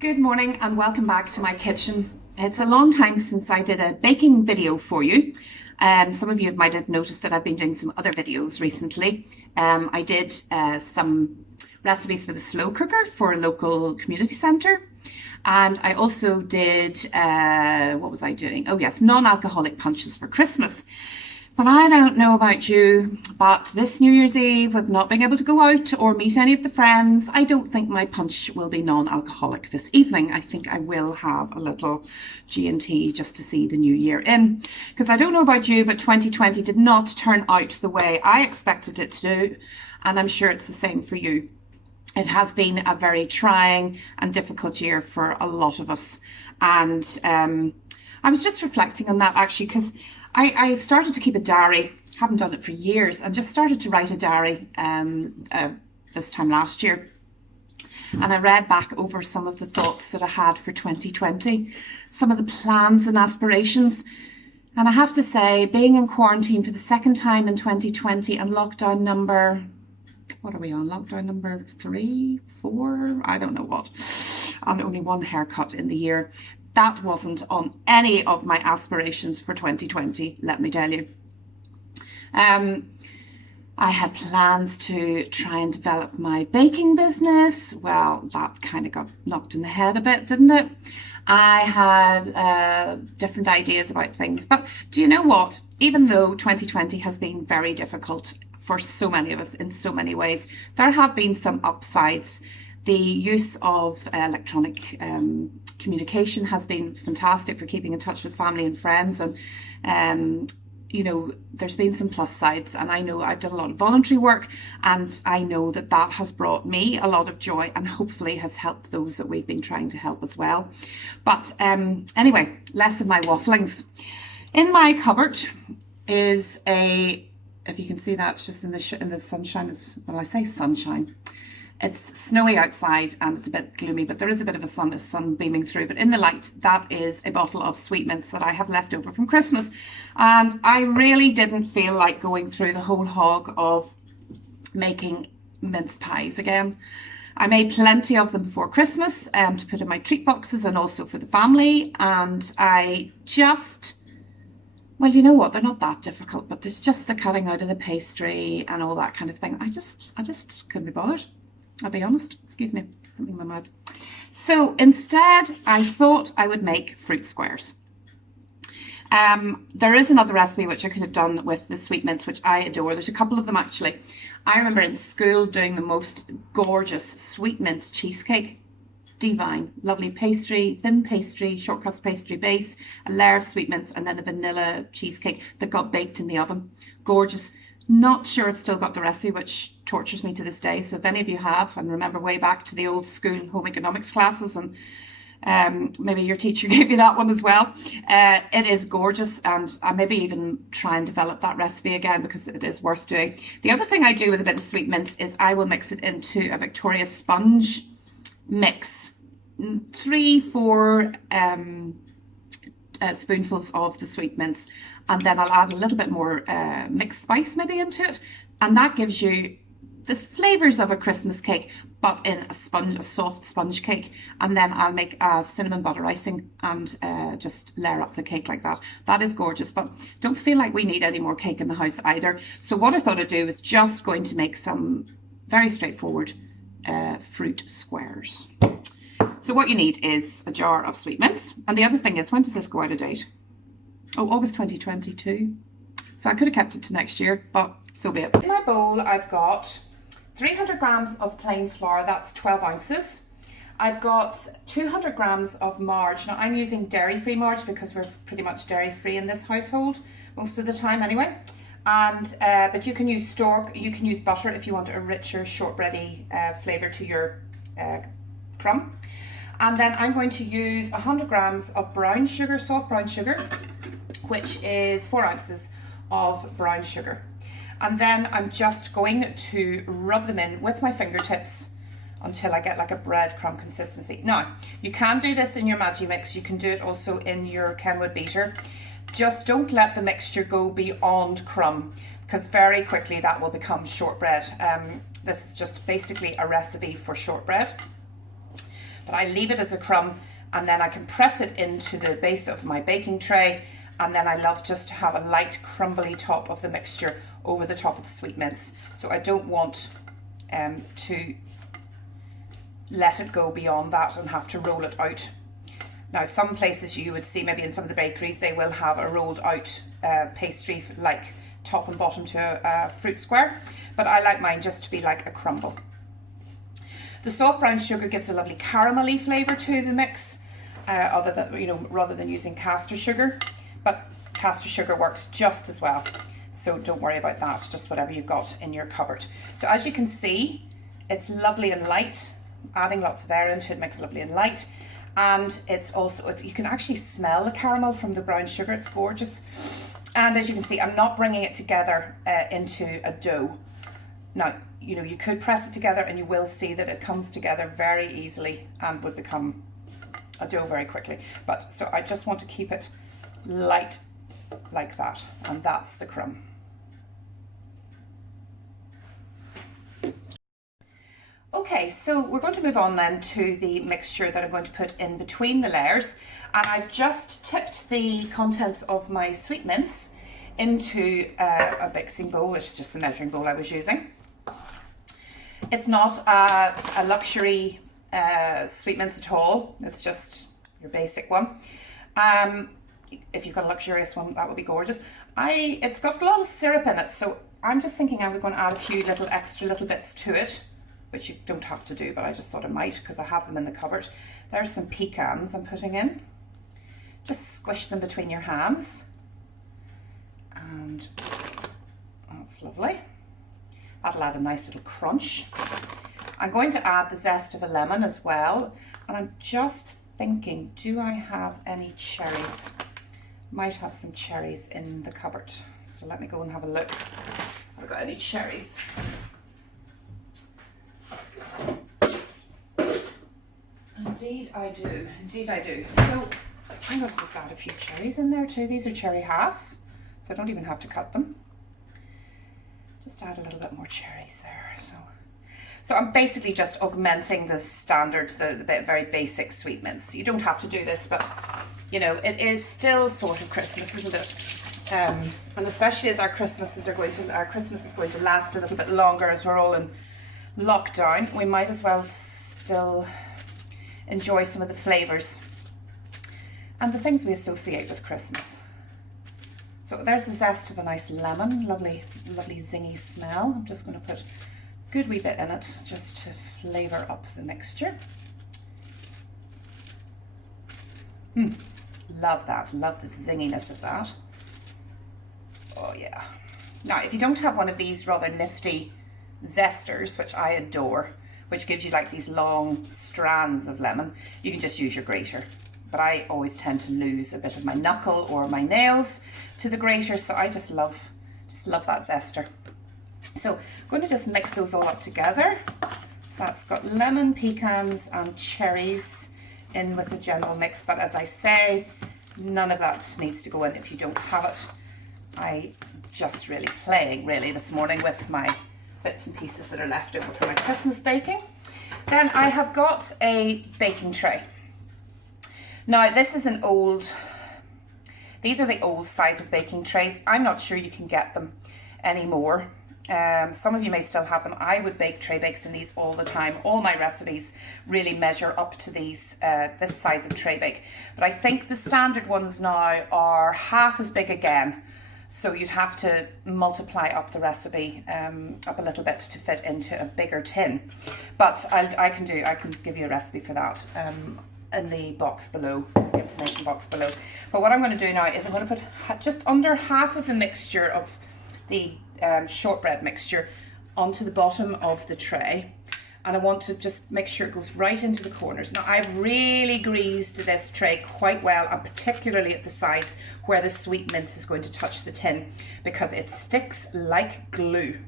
Good morning and welcome back to my kitchen. It's a long time since I did a baking video for you. Some of you might have noticed that I've been doing some other videos recently. I did some recipes for the slow cooker for a local community centre. And I also did, what was I doing? Oh yes, non-alcoholic punches for Christmas. But I don't know about you, but this New Year's Eve, with not being able to go out or meet any of the friends, I don't think my punch will be non-alcoholic this evening. I think I will have a little G&T just to see the new year in. Because I don't know about you, but 2020 did not turn out the way I expected it to do. And I'm sure it's the same for you. It has been a very trying and difficult year for a lot of us. And I was just reflecting on that actually, because I started to keep a diary, haven't done it for years, and just started to write a diary this time last year. And I read back over some of the thoughts that I had for 2020, some of the plans and aspirations. And I have to say, being in quarantine for the second time in 2020 and lockdown number, what are we on? Lockdown number 3, 4, I don't know what, and only one haircut in the year. That wasn't on any of my aspirations for 2020, let me tell you. I had plans to try and develop my baking business. Well, that kind of got knocked in the head a bit, didn't it? I had different ideas about things. But do you know what? Even though 2020 has been very difficult for so many of us in so many ways, there have been some upsides. The use of electronic communication has been fantastic for keeping in touch with family and friends, and you know, there's been some plus sides, and I know I've done a lot of voluntary work, and I know that that has brought me a lot of joy and hopefully has helped those that we've been trying to help as well. But anyway, less of my wafflings. In my cupboard is a, if you can see that, it's just in the sunshine. It's, well, I say sunshine. It's snowy outside and it's a bit gloomy, but there is a bit of a sun beaming through. But in the light, that is a bottle of sweetmince that I have left over from Christmas. And I really didn't feel like going through the whole hog of making mince pies again. I made plenty of them before Christmas to put in my treat boxes and also for the family. And I just, well, you know what? They're not that difficult, but there's just the cutting out of the pastry and all that kind of thing. I just couldn't be bothered. I'll be honest, excuse me, something in my mouth. So instead, I thought I would make fruit squares. There is another recipe which I could have done with the sweetmince, which I adore. There's a couple of them actually. I remember in school doing the most gorgeous sweetmince cheesecake. Divine, lovely pastry, thin pastry, short crust pastry base, a layer of sweetmince, and then a vanilla cheesecake that got baked in the oven. Gorgeous. Not sure I've still got the recipe, which tortures me to this day. So if any of you have, and remember way back to the old school home economics classes, and maybe your teacher gave you that one as well. It is gorgeous, and I maybe even try and develop that recipe again because it is worth doing. The other thing I do with a bit of sweetmince is I will mix it into a Victoria sponge mix. 3, 4 spoonfuls of the sweetmince, and then I'll add a little bit more mixed spice maybe into it, and that gives you the flavours of a Christmas cake but in a soft sponge cake. And then I'll make a cinnamon butter icing and just layer up the cake like that. That is gorgeous, but don't feel like we need any more cake in the house either. So what I thought I'd do is just going to make some very straightforward fruit squares. So what you need is a jar of sweetmince. And the other thing is, when does this go out of date? Oh, August 2022. So I could have kept it to next year, but so be it. In my bowl, I've got 300 grams of plain flour, that's 12 ounces. I've got 200 grams of margarine. Now I'm using dairy-free margarine because we're pretty much dairy-free in this household, most of the time anyway. And but you can use stork, you can use butter if you want a richer shortbready flavour to your crumb. And then I'm going to use 100 grams of brown sugar, soft brown sugar, which is 4 ounces of brown sugar. And then I'm just going to rub them in with my fingertips until I get like a breadcrumb consistency. Now, you can do this in your Magimix, you can do it also in your Kenwood beater. Just don't let the mixture go beyond crumb, because very quickly that will become shortbread. This is just basically a recipe for shortbread. but I leave it as a crumb, and then I can press it into the base of my baking tray, and then I love just to have a light crumbly top of the mixture over the top of the sweet mince. So I don't want to let it go beyond that and have to roll it out. Now, some places you would see, maybe in some of the bakeries, they will have a rolled out pastry like top and bottom to a fruit square, but I like mine just to be like a crumble. The soft brown sugar gives a lovely caramelly flavour to the mix, other than, you know, rather than using caster sugar, but caster sugar works just as well. So don't worry about that, just whatever you've got in your cupboard. So as you can see, it's lovely and light. Adding lots of air into it makes it lovely and light. And it's also, you can actually smell the caramel from the brown sugar. It's gorgeous. And as you can see, I'm not bringing it together into a dough. Now, you know, you could press it together and you will see that it comes together very easily and would become a dough very quickly. But so I just want to keep it light like that, and that's the crumb. Okay, so we're going to move on then to the mixture that I'm going to put in between the layers. And I've just tipped the contents of my sweet mince into a mixing bowl, which is just the measuring bowl I was using. It's not a luxury sweet mince at all. It's just your basic one. If you've got a luxurious one, that would be gorgeous. It's got a lot of syrup in it, so I'm just thinking I'm going to add a few extra little bits to it, which you don't have to do, but I just thought I might because I have them in the cupboard. There's some pecans I'm putting in. Just squish them between your hands. And that's lovely. That'll add a nice little crunch. I'm going to add the zest of a lemon as well. And I'm just thinking, do I have any cherries? Might have some cherries in the cupboard. So let me go and have a look. Have I got any cherries? Indeed I do, indeed I do. So I'm going to just add a few cherries in there too. These are cherry halves, so I don't even have to cut them. Just add a little bit more cherries there. So I'm basically just augmenting the standard, the very basic sweet mince. You don't have to do this, but you know, it is still sort of Christmas, isn't it? And especially as our Christmas is going to last a little bit longer as we're all in lockdown, we might as well still enjoy some of the flavours and the things we associate with Christmas. So there's the zest of a nice lemon, lovely zingy smell. I'm just going to put a good wee bit in it just to flavour up the mixture. Love that, love the zinginess of that. Oh yeah. Now if you don't have one of these rather nifty zesters, which I adore, which gives you like these long strands of lemon, you can just use your grater. But I always tend to lose a bit of my knuckle or my nails to the grater, so I just love that zester. So I'm going to just mix those all up together. So that's got lemon, pecans and cherries in with the general mix, but as I say, none of that needs to go in if you don't have it. I just really playing this morning with my bits and pieces that are left over for my Christmas baking. Then I have got a baking tray. Now this is these are the old size of baking trays. I'm not sure you can get them anymore. Some of you may still have them. I would bake tray bakes in these all the time. All my recipes really measure up to this size of tray bake. But I think the standard ones now are half as big again. So you'd have to multiply up the recipe up a little bit to fit into a bigger tin. But I can give you a recipe for that in the box below, the information box below. But what I'm going to do now is I'm going to put just under half of the mixture of the shortbread mixture onto the bottom of the tray. And I want to just make sure it goes right into the corners. Now I've really greased this tray quite well, and particularly at the sides where the sweet mince is going to touch the tin, because it sticks like glue.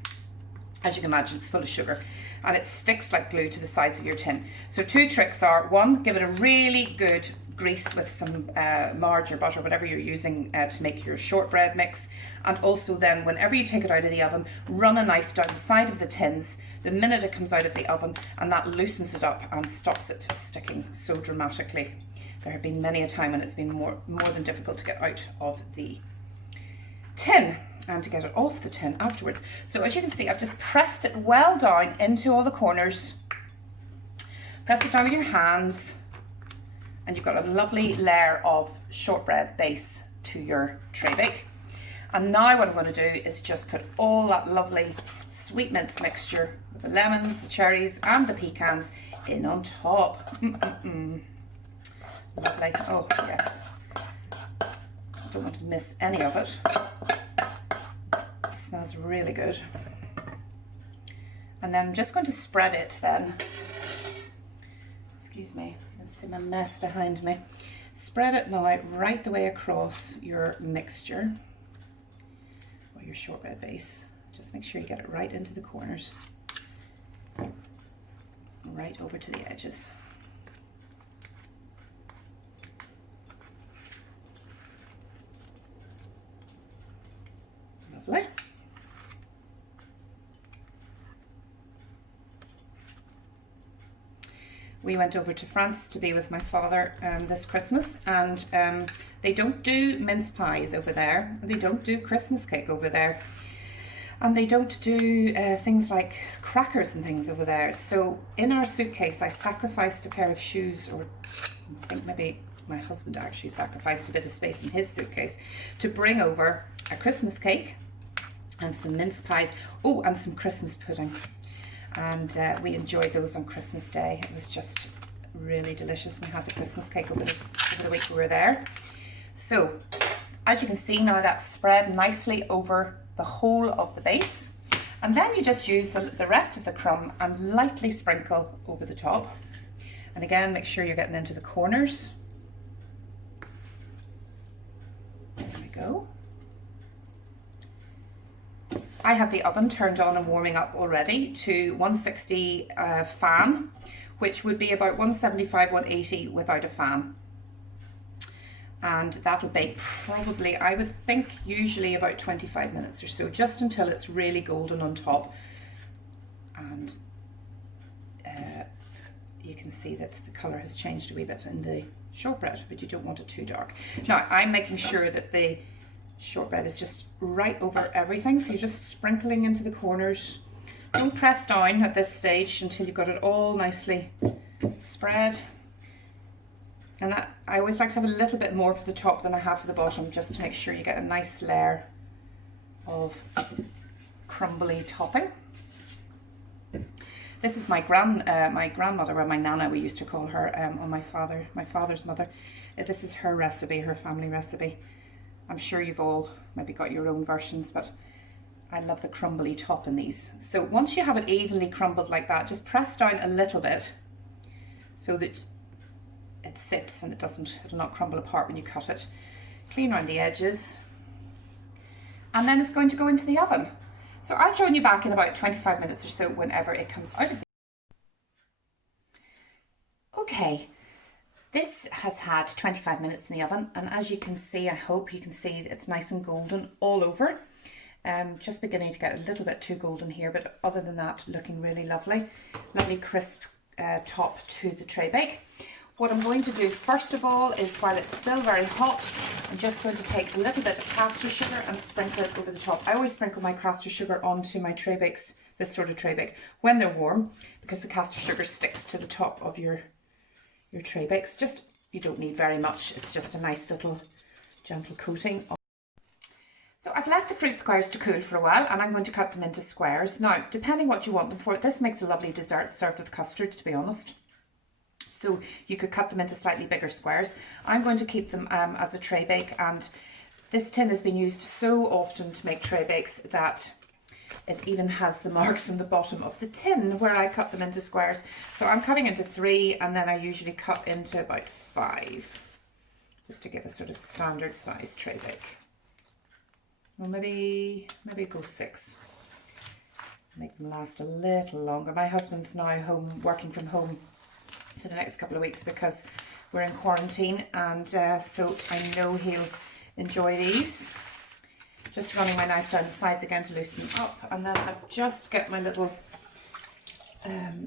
As you can imagine, it's full of sugar and it sticks like glue to the sides of your tin. So two tricks are, one, give it a really good grease with some margarine or butter, whatever you're using to make your shortbread mix. And also then, whenever you take it out of the oven, run a knife down the side of the tins the minute it comes out of the oven, and that loosens it up and stops it sticking so dramatically. There have been many a time when it's been more than difficult to get out of the tin and to get it off the tin afterwards. So as you can see, I've just pressed it well down into all the corners. Press it down with your hands, and you've got a lovely layer of shortbread base to your tray bake. And now what I'm going to do is just put all that lovely sweet mince mixture with the lemons, the cherries and the pecans in on top. Lovely. Oh yes, I don't want to miss any of it. It smells really good. And then I'm just going to spread it then. Excuse me, you can see my mess behind me. Spread it now right the way across your mixture, or your shortbread base. Just make sure you get it right into the corners, right over to the edges. Lovely. We went over to France to be with my father this Christmas, and they don't do mince pies over there, they don't do Christmas cake over there, and they don't do things like crackers and things over there. So in our suitcase I sacrificed a pair of shoes, or I think maybe my husband actually sacrificed a bit of space in his suitcase to bring over a Christmas cake and some mince pies, oh, and some Christmas pudding. And we enjoyed those on Christmas Day. It was just really delicious. We had the Christmas cake over the week we were there. So as you can see now, that's spread nicely over the whole of the base. And then you just use the rest of the crumb and lightly sprinkle over the top. And again, make sure you're getting into the corners. There we go. I have the oven turned on and warming up already to 160 fan, which would be about 175, 180 without a fan. And that'll bake probably, I would think, usually about 25 minutes or so, just until it's really golden on top. And you can see that the colour has changed a wee bit in the shortbread, but you don't want it too dark. Now, I'm making sure that the shortbread is just right over everything, so you're just sprinkling into the corners. Don't press down at this stage until you've got it all nicely spread. And that, I always like to have a little bit more for the top than I have for the bottom, just to make sure you get a nice layer of crumbly topping. This is my grandmother, or my nana we used to call her, on my father's mother. This is her recipe, her family recipe. I'm sure you've all maybe got your own versions, but I love the crumbly top in these. So once you have it evenly crumbled like that, just press down a little bit so that it sits and it'll not crumble apart when you cut it. Clean around the edges. And then it's going to go into the oven. So I'll join you back in about 25 minutes or so whenever it comes out of the Okay. This has had 25 minutes in the oven, and as you can see, I hope you can see it's nice and golden all over. Just beginning to get a little bit too golden here, but other than that, looking really lovely. Lovely crisp top to the tray bake. What I'm going to do first of all is, while it's still very hot, I'm just going to take a little bit of caster sugar and sprinkle it over the top. I always sprinkle my caster sugar onto my tray bakes, this sort of tray bake, when they're warm, because the caster sugar sticks to the top of your tray bakes. Just, you don't need very much, it's just a nice little gentle coating. So I've left the fruit squares to cool for a while, and I'm going to cut them into squares. Now, depending what you want them for, this makes a lovely dessert served with custard, to be honest. So you could cut them into slightly bigger squares. I'm going to keep them as a tray bake, and this tin has been used so often to make tray bakes that it even has the marks on the bottom of the tin where I cut them into squares. So I'm cutting into 3, and then I usually cut into about 5, just to give a sort of standard size tray bake. Well, maybe go 6. Make them last a little longer. My husband's now home, working from home for the next couple of weeks because we're in quarantine, and so I know he'll enjoy these. Just running my knife down the sides again to loosen them up, and then I'll just get my little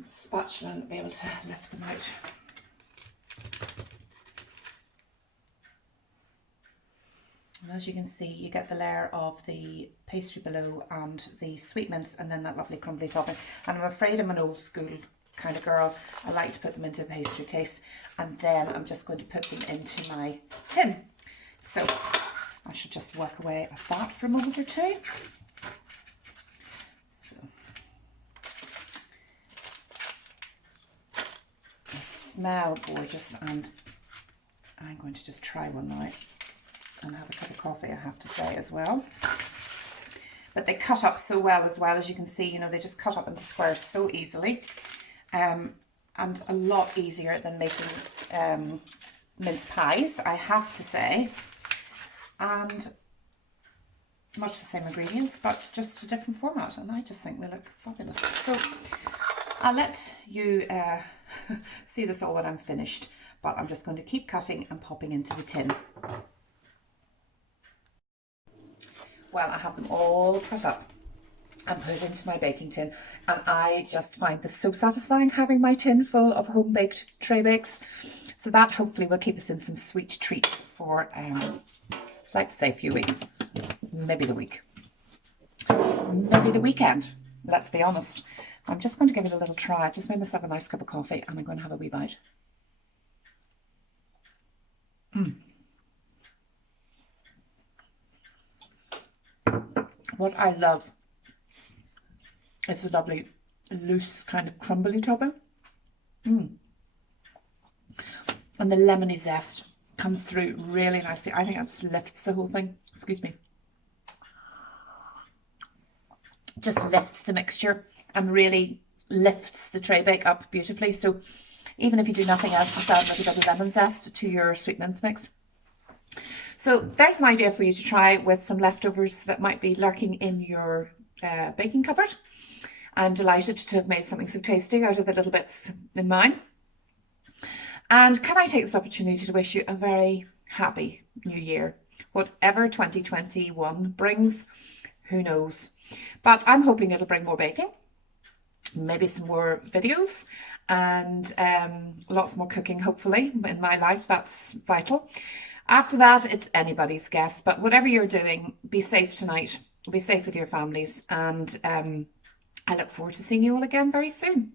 spatula and be able to lift them out. And as you can see, you get the layer of the pastry below and the sweet mince, and then that lovely crumbly topping. And I'm afraid I'm an old school kind of girl. I like to put them into a pastry case, and then I'm just going to put them into my tin. So I should just work away at that for a moment or two. So they smell gorgeous, and I'm going to just try one now and have a cup of coffee, I have to say, as well. But they cut up so well as you can see, you know, they just cut up into squares so easily, and a lot easier than making mince pies, I have to say. And much the same ingredients, but just a different format, and I just think they look fabulous. So I'll let you see this all when I'm finished, but I'm just going to keep cutting and popping into the tin. Well, I have them all cut up and put into my baking tin, and I just find this so satisfying, having my tin full of home-baked tray bakes. So that hopefully will keep us in some sweet treats for, like, say, a few weeks, maybe the week, maybe the weekend, let's be honest. I'm just going to give it a little try. I've just made myself a nice cup of coffee, and I'm going to have a wee bite. What I love is the lovely loose kind of crumbly topping. And the lemony zest comes through really nicely. I think that just lifts the whole thing. Excuse me. Just lifts the mixture and really lifts the tray bake up beautifully. So even if you do nothing else, just add a little bit of lemon zest to your sweet mince mix. So there's an idea for you to try with some leftovers that might be lurking in your baking cupboard. I'm delighted to have made something so tasty out of the little bits in mine. And can I take this opportunity to wish you a very happy new year. Whatever 2021 brings, who knows. But I'm hoping it'll bring more baking, maybe some more videos, and lots more cooking, hopefully, in my life. That's vital. After that, it's anybody's guess. But whatever you're doing, be safe tonight. Be safe with your families. And I look forward to seeing you all again very soon.